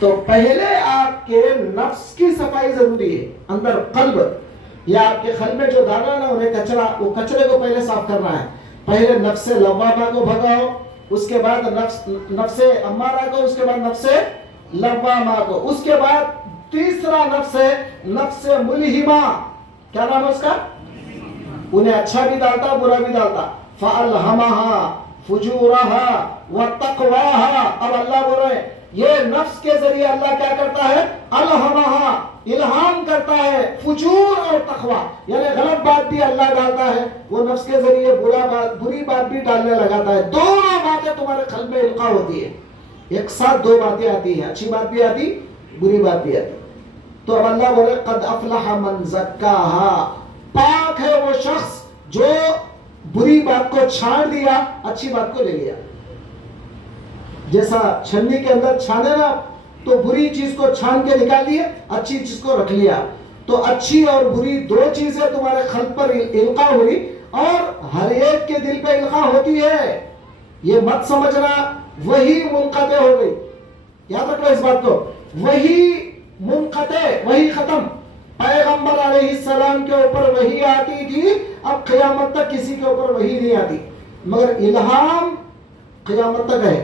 تو پہلے آپ کے نفس کی صفائی ضروری ہے. اندر قلب یا آپ کے قلب میں جو دانا نا انہیں کچرا، وہ کچرے کو پہلے صاف کرنا ہے. پہلے نفس لوامہ کو بھگاؤ، اس کے بعد نفس امارہ کو، اس کے بعد نفس لوامہ کو، اس کے بعد تیسرا نفس ہے نفس ملہمہ. کیا نام ہے اس کا؟ انہیں اچھا بھی ڈالتا برا بھی ڈالتا. فَأَلْهَمَهَا فُجُورَهَا وَتَقْوَاهَا. اب اللہ بول رہے ہیں یہ نفس کے ذریعے اللہ کیا کرتا ہے؟ الہمہا، الہام کرتا ہے فجور اور تقوی، یعنی غلط بات بھی اللہ ڈالتا ہے، وہ نفس کے ذریعے بری بات بھی ڈالنے لگاتا ہے. دونوں باتیں تمہارے قلب میں القاء ہوتی ہے، ایک ساتھ دو باتیں آتی ہیں، اچھی بات بھی آتی بری بات بھی آتی. تو اب اللہ بولے قد افلح من زکاہا، پاک ہے وہ شخص جو بری بات کو چھان دیا، اچھی بات کو لے لیا. جیسا چھنی کے اندر چھانے نا تو بری چیز کو چھان کے نکال دیے، اچھی چیز کو رکھ لیا. تو اچھی اور بری دو چیزیں تمہارے قلب پر القاء ہوئی، اور ہر ایک کے دل پہ القاء ہوتی ہے. یہ مت سمجھنا وہی منقطع ہو گئی، یاد رکھو اس بات کو، وہی منقطع، وہی ختم. پیغمبر علیہ السلام کے اوپر وحی آتی تھی، اب قیامت تک کسی کے اوپر وحی نہیں آتی، مگر الہام قیامت تک ہے،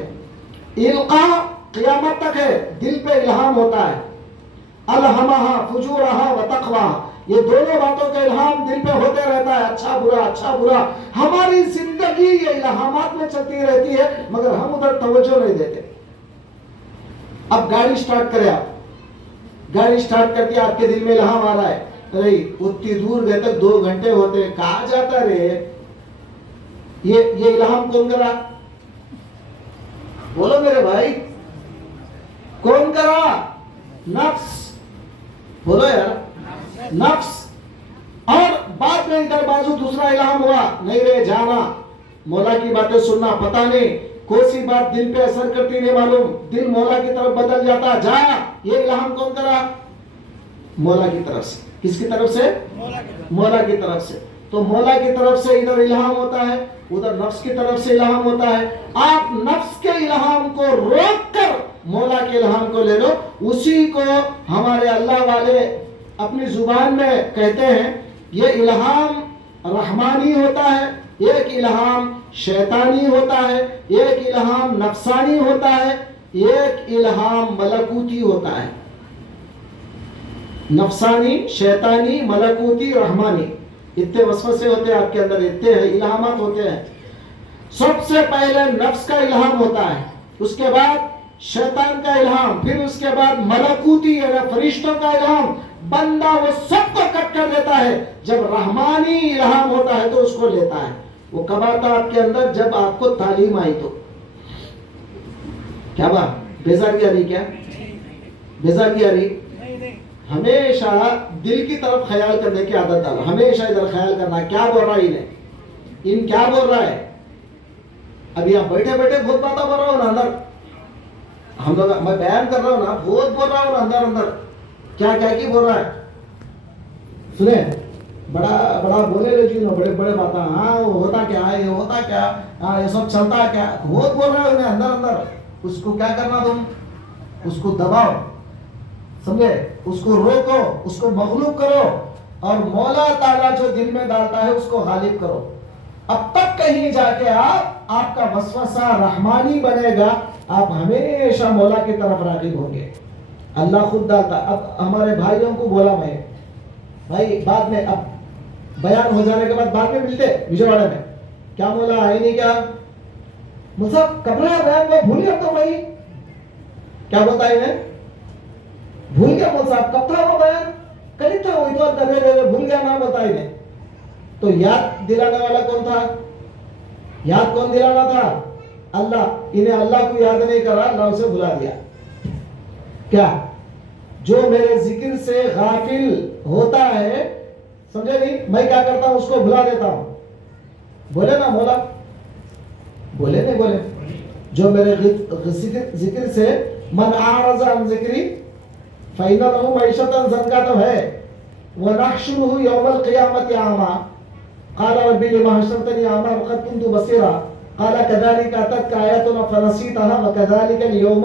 القاء قیامت تک ہے، دل پہ الہام ہوتا ہے. الہمہا فجورہا وتقواہا، یہ دونوں باتوں کا الہام دل پہ ہوتے رہتا ہے، اچھا برا اچھا برا. ہماری زندگی یہ الہامات میں چلتی رہتی ہے، مگر ہم ادھر توجہ نہیں دیتے. اب گاڑی سٹارٹ کرے، آپ گاڑی سٹارٹ کر کے آپ کے دل میں الہام آ رہا ہے، ارے اتنی دور گئے تک 2 گھنٹے ہوتے، کہاں جاتا رے؟ یہ الہام کون کرا؟ بولو میرے بھائی، کون کرا؟ نفس. بولو یار، نفس. اور بعد میں ادھر بازو دوسرا الہام ہوا، نہیں رے جانا، مولا کی باتیں سننا، پتہ نہیں کوئی سی بات دل پہ اثر کرتی نہیں معلوم، دل مولا کی طرف بدل جاتا، جا. یہ الہام کون کرا؟ مولا کی طرف سے. کس کی طرف سے؟ مولا کی طرف سے. تو مولا کی طرف سے ادھر الہام ہوتا ہے، ادھر نفس کی طرف سے الہام ہوتا ہے. آپ نفس کے الہام کو روک کر مولا کے الہام کو لے لو. اسی کو ہمارے اللہ والے اپنی زبان میں کہتے ہیں، یہ الہام رحمانی ہوتا ہے، ایک الہام شیطانی ہوتا ہے، ایک الہام نفسانی ہوتا ہے، ایک الہام ملکوتی ہوتا ہے. نفسانی، شیطانی، ملکوتی، رحمانی، اتنے وسوسے ہوتے ہیں آپ کے اندر، اتنے الہامات ہوتے ہیں. سب سے پہلے نفس کا الہام ہوتا ہے، اس کے بعد شیطان کا الہام، پھر اس کے بعد ملکوتی یعنی فرشتوں کا الہام. بندہ وہ سب کو کٹ کر دیتا ہے، جب رحمانی الہام ہوتا ہے تو اس کو لیتا ہے. وہ کب آتا آپ کے اندر؟ جب آپ کو تعلیم آئی. تو کیا بات بیزاری آ رہی؟ کیا بیزاری آ رہی؟ ہمیشہ دل کی طرف خیال کرنے کی عادت ڈالو، ہمیشہ ادھر خیال کرنا کیا بول رہا ہے ان کیا بول رہا ہے. اب یہاں بیٹھے بیٹھے بہت باتیں بول رہا ہوں نا اندر، ہم لوگ میں بیان کر رہا ہوں نا، بہت بول رہا ہوں نا اندر اندر. کیا کیا کی بول رہا ہے؟ سنیں، بڑا بڑا بولے لے جی نا، بڑے بڑے باتیں، ہاں وہ ہوتا کیا ہے، یہ ہوتا کیا، ہاں یہ سب چلتا کیا، بہت بول رہا ہے اندر اندر. اس کو کیا کرنا، تم اس کو دباؤ، سمجھے، اس کو روکو، اس کو مغلوب کرو، اور مولا تعالیٰ جو دل میں ڈالتا ہے اس کو غالب کرو. اب تک کہیں جا کے آپ کا وسوسہ رحمانی بنے گا، آپ ہمیشہ مولا کی طرف راغب ہوں گے. اللہ خود ڈالتا. اب ہمارے بھائیوں کو بولا میں، بھائی بعد میں اب بیان ہو جانے کے بعد میں ملتے وجے میں، کیا مولا آئی نہیں کیا؟ مصحف کبرا بیان وہ بھول گیا. تو بھائی کیا بتائی میں بھول گیا. مصحف کب تھا وہ بیان؟ کل تھا، وہی تو دبے بھول گیا نہ بتائی نے. تو یاد دلانے والا کون تھا؟ یاد کون دلانا تھا؟ اللہ. انہیں اللہ کو یاد نہیں کرا، اللہ اسے بھلا دیا. کیا جو میرے ذکر سے غافل ہوتا ہے، سمجھے نہیں، میں کیا کرتا ہوں، اس کو بھلا دیتا ہوں. بولے نا مولا، بولے نہیں بولے؟ جو میرے ذکر سے من اعرض عن ذکری فإن له معیشة ضنکا تو ہے. ونحشره يوم القيامة أعمى قال رب لما حشرتني أعمى وقد كنت بصيرا قال كذلك أتتك آياتنا فنسيتها وكذلك اليوم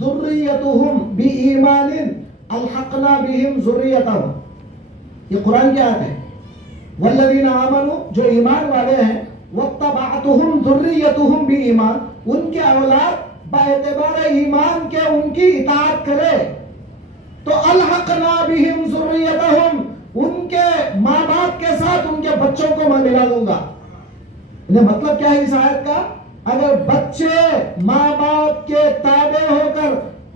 ذریتہم بإیمان الحقنا بہم ذریتہم. یہ قرآن کی آیت ہے. والذین آمنوا جو ایمان والے ہیں واتبعتہم ذریتہم بإیمان ان کے اولاد باعتبار ایمان کے ان کی اطاعت کرے تو الحقنا بہم ذریتہم ان کے ماں باپ کے ساتھ ان کے بچوں کو میں ملا دوں گا. مطلب کیا ہے اس آیت کا؟ اگر بچے ماں باپ کے تابع ہو کر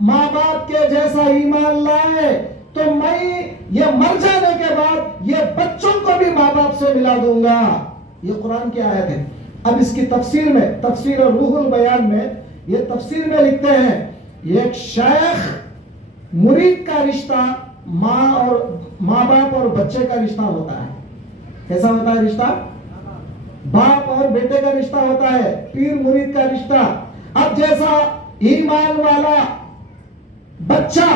ماں باپ کے جیسا ایمان لائے تو میں یہ مر جانے کے بعد یہ بچوں کو بھی ماں باپ سے ملا دوں گا. یہ قرآن کی آیت ہے. اب اس کی تفسیر میں، تفسیر روح البیان میں، یہ تفسیر میں لکھتے ہیں ایک شیخ مرید کا رشتہ ماں باپ اور بچے کا رشتہ ہوتا ہے. کیسا ہوتا ہے رشتہ؟ باپ اور بیٹے کا رشتہ ہوتا ہے، پیر مرید کا رشتہ. اب جیسا ایمان والا بچہ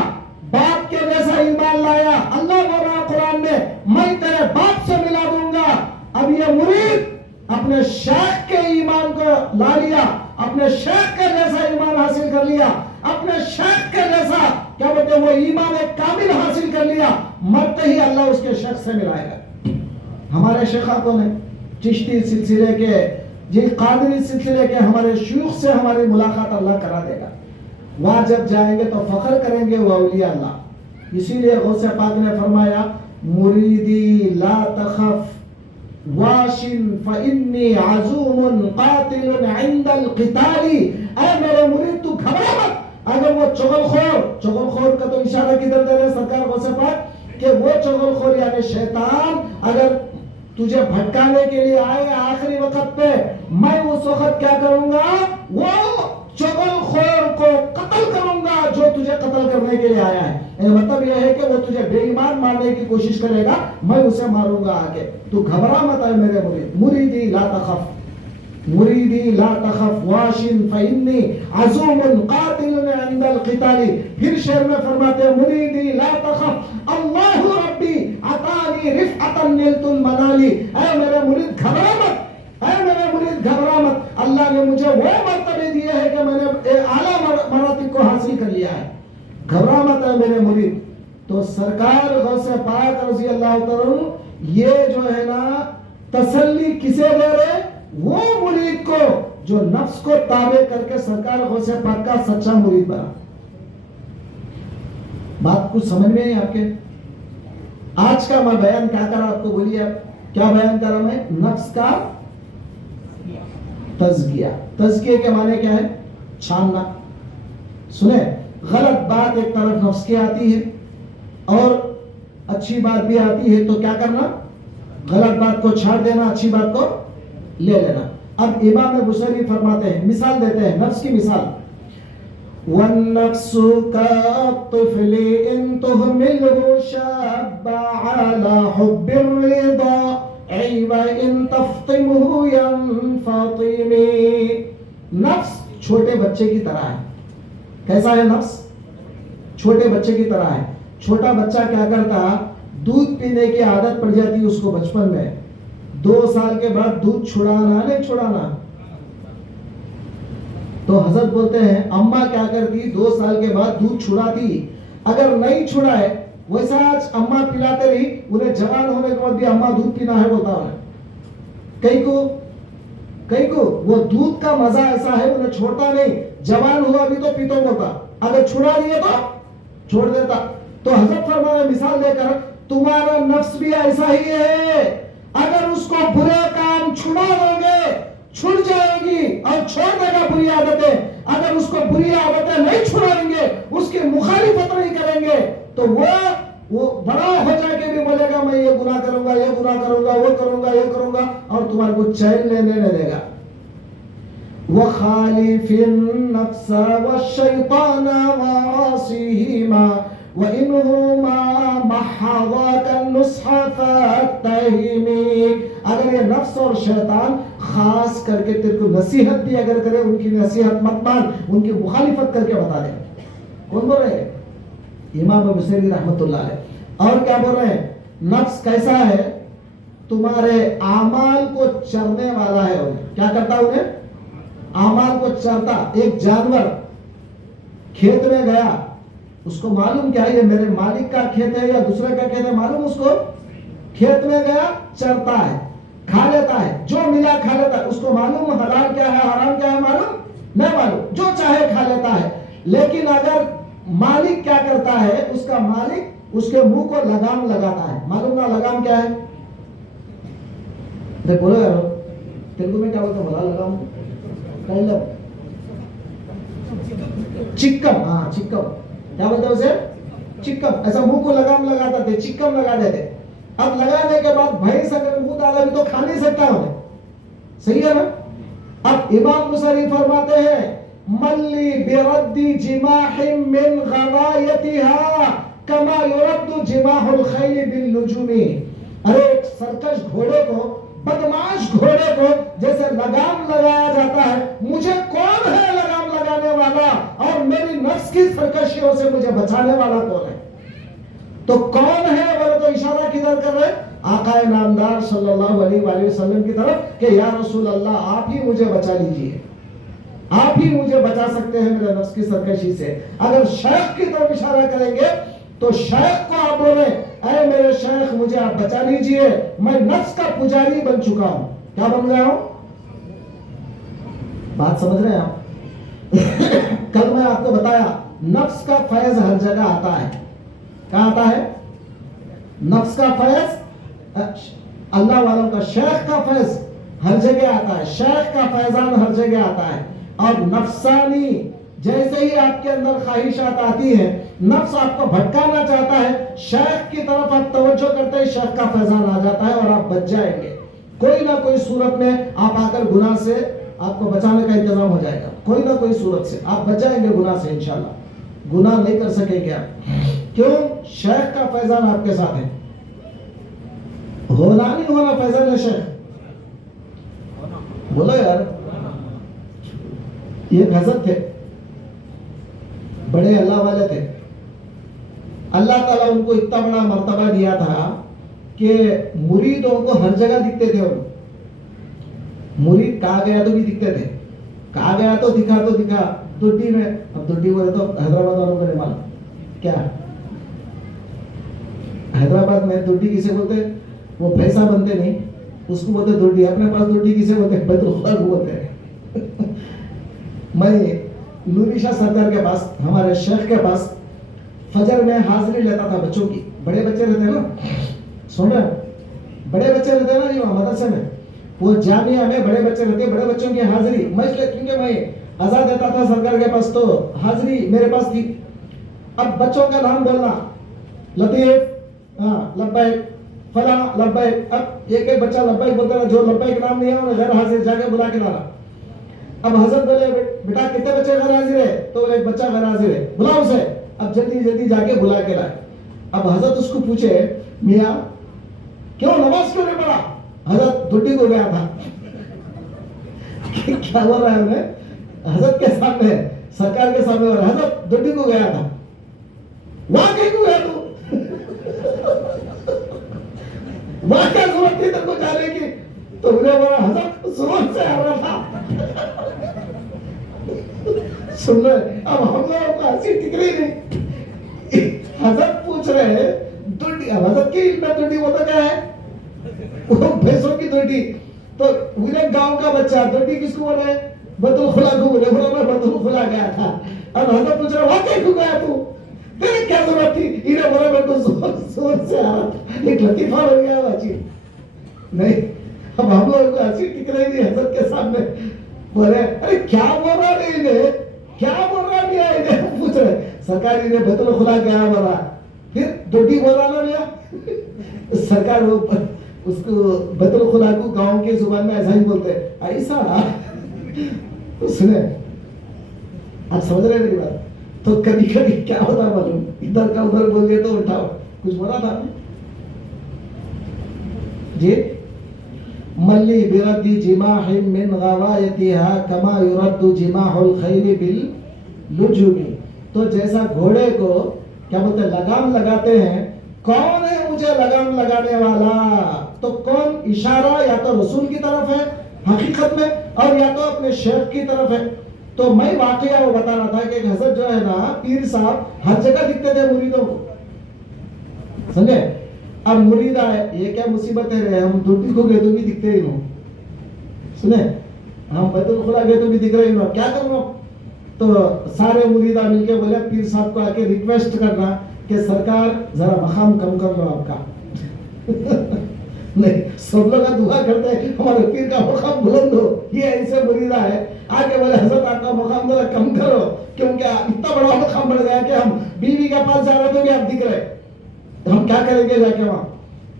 باپ کے جیسا ایمان لایا، اللہ بول رہا قرآن میں تیرے باپ سے ملا دوں گا. اب یہ مرید اپنے شیخ کے ایمان کو لا لیا، اپنے شیخ کے جیسا ایمان حاصل کر لیا، اپنے شیخ کے جیسا کیا بولتے وہ ایمان ایک کامل حاصل کر لیا، مرتے ہی اللہ اس کے شیخ سے ملائے گا. ہمارے شیخہ کون ہے؟ چشتی سلسلے کے، قادری سلسلے کے ہمارے شیوخ سے ہماری ملاقات اللہ کرا دے گا. وہاں جب جائیں گے تو فخر کریں گے وہ اولیاء اللہ. اسی لیے غوث پاک نے فرمایا مریدی لا تخف واشن فإنی عزوم قاتل عند القتال. اے میرے مرید تو گھبرا مت. اگر وہ چغل خور کا تو اشارہ کدھر دے رہے سرکار غوث پاک کہ وہ چغل خور یعنی شیطان اگر تجھے بھٹکانے کے لیے آئے آخری وقت پہ، میں اس وقت کیا کروں گا؟ وہ چغل خور کو قتل کروں گا جو تجھے قتل کرنے کے لیے آیا ہے. مطلب یہ ہے کہ وہ تجھے بے ایمان مارنے کی کوشش کرے گا، میں اسے ماروں گا آگے. تو گھبرا مت ہے میرے مرید. مریدی لا تخف، مریدی لا تخف واشن فإنی عزوم قاتل عند القتال. پھر شعر میں فرماتے ہیں مریدی لا تخف اللہ ربی عطانی رفعتا نلت المنالی. اے میرے مرید گھبرا مت، اے میرے مرید گھبرا مت. اللہ نے مجھے وہ مرتبے دیے ہیں کہ میں نے اعلیٰ مراتب کو حاصل کر لیا ہے. گھبرا مت ہے میرے مرید. تو سرکار غوث پاک رضی اللہ تعالیٰ یہ جو ہے نا تسلی کسے دے رہے؟ وہ مرید کو جو نفس کو تابع کر کے سرکار غوث پاک کا سچا مرید بنا. بات کچھ سمجھ میں ہے آپ کے؟ آج کا میں بیان کیا کرا آپ کو بولیے؟ کیا بیان کرا میں؟ نفس کا تزکیہ. تزکیہ کے معنی کیا ہے؟ چھاننا. سنیں، غلط بات ایک طرف نفس کی آتی ہے اور اچھی بات بھی آتی ہے تو کیا کرنا؟ غلط بات کو چھاڑ دینا، اچھی بات کو لے لینا. اب امام بصری فرماتے ہیں، مثال دیتے ہیں نفس کی مثال. وَالنَّفْسُ كَالطِّفْلِ إِن تُهْمِلْهُ شَابَّ عَلَى حُبِّ الرِّضَى وَإِن تَفْطِمْهُ يَنْفَطِمِ. نفس چھوٹے بچے کی طرح ہے. کیسا ہے نفس؟ چھوٹے بچے کی طرح ہے. چھوٹا بچہ کیا کرتا؟ دودھ پینے کی عادت پڑ جاتی اس کو بچپن میں. 2 سال کے بعد دودھ چھڑانا نہیں چھڑانا. تو حضرت بولتے ہیں اماں کیا کرتی؟ 2 سال کے بعد دودھ چھڑاتی. اگر نہیں چھڑائے ویسا آج اماں پلاتے رہی، انہیں جوان ہونے کے بعد بھی اماں دودھ پینا ہے بولتا ہے. کئی کو وہ دودھ کا مزہ ایسا ہے انہیں چھوڑتا نہیں. جوان ہوا بھی تو پیتوں ہوتا، اگر چھڑا دیے تو چھوڑ دیتا. تو حضرت فرمایا مثال دے کر تمہارا نفس بھی ایسا ہی ہے. اگر اس کو برے کام چھڑا دو گے چھڑ جائے گی اور چھوڑ دے گا بری عادتیں. اگر اس کو بری عادتیں نہیں چھڑائیں گے، اس کی مخالفت نہیں کریں گے تو وہ بڑا ہو جائے کے بھی بولے گا میں یہ گناہ کروں گا، یہ گناہ کروں گا، وہ کروں گا، یہ کروں گا، اور تمہارے کو چین لینے نہیں دے گا. وَخَالِفِ النَّفْسَ وَالشَّيْطَانَ وَعَاصِيهِمَا وَإِنْهُمَا مَحَّضَاكَ النُّصْحَ فَاتَّهِمِ. اگر یہ نفس اور شیطان خاص کر کے تیرے کو نصیحت بھی اگر کرے، ان کی نصیحت مت مان، ان کی مخالفت کر کے بتا دے. کون بول رہے ہیں؟ امام بصری رحمت اللہ علیہ. اور کیا بول رہے ہیں؟ نفس کیسا ہے؟ تمہارے اعمال کو چرنے والا ہے. انہیں کیا کرتا؟ انہیں اعمال کو چرتا. ایک جانور کھیت میں گیا، اس کو معلوم کیا ہے یہ میرے مالک کا کھیت ہے یا دوسرے کا کھیت ہے، معلوم اس کو، کھیت میں گیا چرتا ہے، کھا لیتا ہے، جو ملا کھا لیتا ہے، اس کو معلوم حلال کیا ہے حرام کیا ہے، معلوم نہیں معلوم، جو چاہے کھا لیتا ہے۔ لیکن اگر مالک کیا کرتا ہے، اس کا مالک اس کے منہ کو لگام لگاتا ہے، معلوم نہ لگام کیا ہے؟ بولو یار، تیلگو میں کیا بولتے ہیں، بولا لگام، چکم، ہاں چکم، کیا بولتے ہیں اسے، چکم، ایسا منہ کو لگام لگاتا تھے، چکم لگا دیتے۔ اب لگانے کے بعد بھینس اگر منہ ڈالا بھی تو کھا نہیں سکتا انہیں، صحیح ہے نا؟ اب امام بصری فرماتے ہیں ملی برد جماح من غوایتها کما یرد جماح الخیل بالنجوم، ارے ایک سرکش گھوڑے کو، بدماش گھوڑے کو جیسے لگام لگایا جاتا ہے، مجھے کون ہے لگام لگانے والا اور میری نفس کی سرکشیوں سے مجھے بچانے والا کون ہے؟ تو کون ہے بولے تو اشارہ کدھر کر رہے؟ آقا نامدار صلی اللہ علیہ وآلہ وسلم کی طرف کہ یا رسول اللہ آپ ہی مجھے بچا لیجئے، آپ ہی مجھے بچا سکتے ہیں میرے نفس کی سرکشی سے۔ اگر شیخ کی طرف اشارہ کریں گے تو شیخ کو آپ بولیں اے میرے شیخ مجھے آپ بچا لیجئے، میں نفس کا پجاری بن چکا ہوں۔ کیا بن گیا ہوں؟ بات سمجھ رہے ہیں آپ؟ کل میں آپ کو بتایا نفس کا فیض ہر جگہ آتا ہے، کہاں آتا ہے؟ نفس کا فیض اللہ والوں کا، شیخ کا فیض ہر جگہ آتا ہے، شیخ کا فیضان ہر جگہ آتا ہے۔ اور نفسانی جیسے ہی آپ کے اندر خواہشات آتی ہیں، نفس آپ کو بھٹکانا چاہتا ہے، شیخ کی طرف آپ توجہ کرتے ہیں، شیخ کا فیضان آ جاتا ہے اور آپ بچ جائیں گے۔ کوئی نہ کوئی صورت میں آپ آ کر گناہ سے آپ کو بچانے کا انتظام ہو جائے گا، کوئی نہ کوئی صورت سے آپ بچ جائیں گے گناہ سے، انشاءاللہ گناہ نہیں کر سکیں گے آپ۔ کیوں؟ شیخ کا فیضان آپ کے ساتھ ہے۔ ہونا نہیں ہونا فیضان شیخ؟ بولو یار، یہ حضرت تھے، بڑے اللہ والے تھے، اللہ تعالیٰ ان کو اتنا بڑا مرتبہ دیا تھا کہ مریدوں کو ہر جگہ دکھتے تھے۔ ان مرید کہا گیا تو بھی دکھتے تھے، کہا گیا تو دکھا دوٹی میں، اب دوٹی بولے تو حیدرآباد والوں کا نمال کیا، حیدرآباد میں دوٹی کسے بولتے؟ وہ پیسہ بنتے نہیں، اس کو بولتے دوٹی، اپنے پاس دوٹی کسے بولتے؟ بیت الخلا کو بولتے ہیں۔ میں نوری شاہ سردار کے پاس، ہمارے شیخ کے پاس فجر میں حاضری لیتا تھا بچوں کی، بڑے بچے رہتے ہیں نا، سن رہے ہیں، بڑے بچے رہتے ہیں نا یہ مدرسے میں، وہ جامعہ میں بڑے بچے رہتے ہیں، بڑے بچوں کی حاضری میں، اس لیے کیونکہ میں آزاد دیتا تھا سرکار کے پاس تو حاضری میرے پاس تھی۔ اب بچوں کا نام بولنا، لطیف، لبیک، فلاں لبیک، اب ایک ایک بچہ لبیک بولتا ہے، جو لبیک نام نہیں ہے انہیں غیر حاضر جا کے بلا کے لانا۔ اب حضرت بولے بیٹا کتنے بچے غیر حاضر ہے؟ تو بولے ایک بچہ غیر حاضر ہے، بلا اسے۔ اب جلدی جلدی جا کے بلا کے لائے۔ اب حضرت اس کو پوچھے میاں کیوں نماز کیوں نہیں پڑھا؟ حضرت ڈیوٹی کو گیا تھا۔ کیا بول رہا ہے ہمیں؟ حضرت کے سامنے، سرکار کے سامنے بول رہا ہے حضرت ڈیوٹی کو گیا تھا۔ وہاں کہیں کو گیا تو؟ وہاں کیا ضرورت تھی تم کو جانے کی؟ تو انہیں بولا حضرت ضرورت سے آ رہا تھا۔ سن رہے؟ اب ہم لوگوں کو ہنسی ٹک رہی نہیں۔ حضرت پوچھ رہے ہیں ڈیوٹی، اب حضرت کی علم میں ڈیوٹی ہوتا کیا ہے؟ وہ بھینسوں کی ڈیوٹی۔ تو انہیں گاؤں کا بچہ ڈیوٹی کس کو بولے؟ بیت الخلا کو بولے، بولا میں بیت الخلا گیا تھا۔ اب حضرت پوچھ رہے وہاں کہیں کو گیا تو؟ تیرے کیا ضرورت تھی؟ انہیں بولا میں تو زور سے آ رہا تھا۔ ایک لطیفہ ہو گیا باجی نہیں۔ اب ہم لوگوں کو ہنسی ٹک رہی تھی حضرت کے سامنے، بولے ارے کیا بول رہا نہیں انہیں، کیا بول رہا نہیں ہے انہیں؟ پوچھ رہے سرکار انہیں بیت الخلا گیا بولا، پھر ڈیوٹی بولا نا بھیا۔ سرکار وہ اس کو بیت الخلا کو گاؤں کے زبان میں ایسا ہی بولتے ایسا۔ سنے آپ سمجھ رہے میری بات؟ تو کبھی کبھی کیا ہوتا معلوم، ادھر کا ادھر بول دیا تو اٹھاؤ، کچھ بولا تھا جی؟ ملی برد جماح من غوایتها کما یرد جماح الخیل باللجم، تو جیسا گھوڑے کو کیا بولتے ہیں لگام لگاتے ہیں، کون ہے مجھے لگام لگانے والا؟ تو کون؟ اشارہ یا تو رسول کی طرف ہے حقیقت میں، اور یا تو اپنے شیخ کی طرف ہے۔ تو میں واقعہ وہ بتا رہا تھا کہ ایک حضرت جو ہے نا پیر صاحب ہر جگہ دکھتے تھے مریدوں کو، سمجھے؟ اب مرید آئے، یہ کیا مصیبت ہے، ہم دھوتی کو گئے تو بھی دکھتے ہی نو، سنے ہم بیت الخلا گئے تو بھی دکھ رہے ہی، کیا کرنا؟ تو سارے مریدہ مل کے بولے پیر صاحب کو آ کے ریکویسٹ کرنا کہ سرکار ذرا مقام کم کر لو آپ کا نہیں، سب لوگ دعا کرتے ہیں ہمارے پیر کا مقام بلند ہو، یہ ایسے مریدہ ہے آگے بولے حضرت آپ کا مقام ذرا کم کرو، کیونکہ اتنا بڑا مقام بڑھ گیا کہ ہم بیوی کے پاس جا رہے تو بھی آپ دکھ رہے، ہم کیا کریں گے جا کے وہاں؟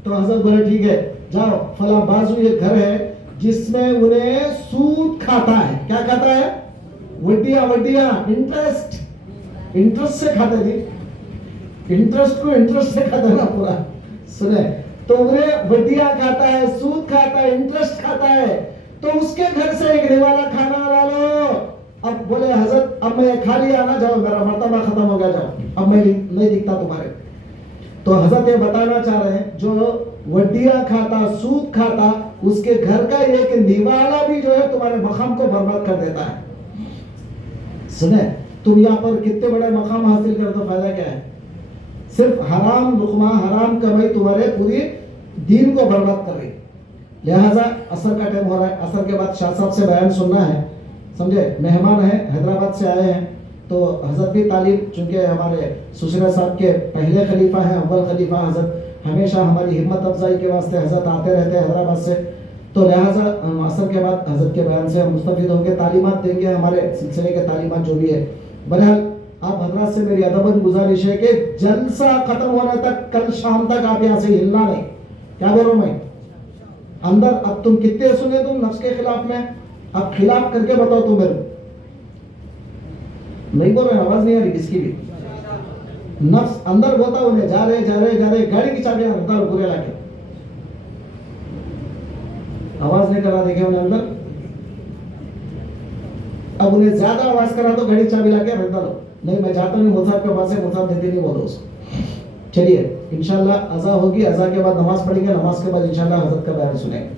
تو حضرت بولے ٹھیک ہے جاؤ، فلاں بازو ایک گھر ہے جس میں انہیں سود کھاتا ہے، کیا کھاتا ہے؟ وڈیاں انٹرسٹ سے کھاتے تھی، انٹرسٹ کو انٹرسٹ سے کھاتا نا پورا، سنے تو انہیں وڈیاں کھاتا ہے، سود کھاتا ہے، انٹرسٹ کھاتا ہے، تو اس کے گھر سے ایک نوالا کھانا لا لو۔ اب بولے حضرت اب میں کھا لیا نا، جاؤ میرا مرتبہ ختم ہو گیا، جاؤ اب میں نہیں دکھتا تمہارے۔ تو حضرت یہ بتانا چاہ رہے ہیں جو وڈیاں کھاتا، سود کھاتا، اس کے گھر کا ایک نوالا بھی جو ہے تمہارے مقام کو برباد کر دیتا ہے۔ سنیں تم یہاں پر کتنے بڑے مقام حاصل کر تو فائدہ کیا ہے؟ صرف حرام لقمہ، حرام کمائی تمہارے پوری دین کو برباد کر رہی۔ لہٰذا عصر کا ٹائم ہو رہا ہے، عصر کے بعد شاہ صاحب سے بیان سننا ہے، سمجھے؟ مہمان ہیں، حیدرآباد سے آئے ہیں، تو حضرت بھی تعلیم، چونکہ ہمارے سسرا صاحب کے پہلے خلیفہ ہیں، اول خلیفہ حضرت، ہمیشہ ہماری ہمت افزائی کے واسطے حضرت آتے رہتے ہیں حیدرآباد سے، تو لہٰذا عصر کے بعد حضرت کے بیان سے ہم مستفید ہوں گے، تعلیمات دیں گے، ہمارے سلسلے کے تعلیمات جو بھی ہے۔ بہرحال آپ حضرات سے میری ادباً گزارش ہے کہ جلسہ ختم ہونے تک، کل شام تک آپ یہاں سے ہلنا نہیں۔ کیا بول رہا ہوں میں؟ اندر اب تم کتنے سنے تم نفس کے خلاف میں، اب خلاف کر کے بتاؤ تم میرے، نہیں بول رہے، آواز نہیں آ رہی کس کی بھی؟ نفس اندر بولتا انہیں جا رہے گاڑی کی چابیاں رکھتا ہو پورے لا کے، آواز نہیں کرا دیکھے انہیں اندر، اب انہیں زیادہ آواز کرا تو گاڑی چابی لا کے رکھتا لو، نہیں میں جاتا نہیں، مصحف کے پاس ہے، مصحف دیتے نہیں بولو اس کو۔ چلیے انشاءاللہ اذان ہوگی، اذان کے بعد نماز پڑھیں گے، نماز کے بعد انشاءاللہ حضرت کا بیان سنیں گے۔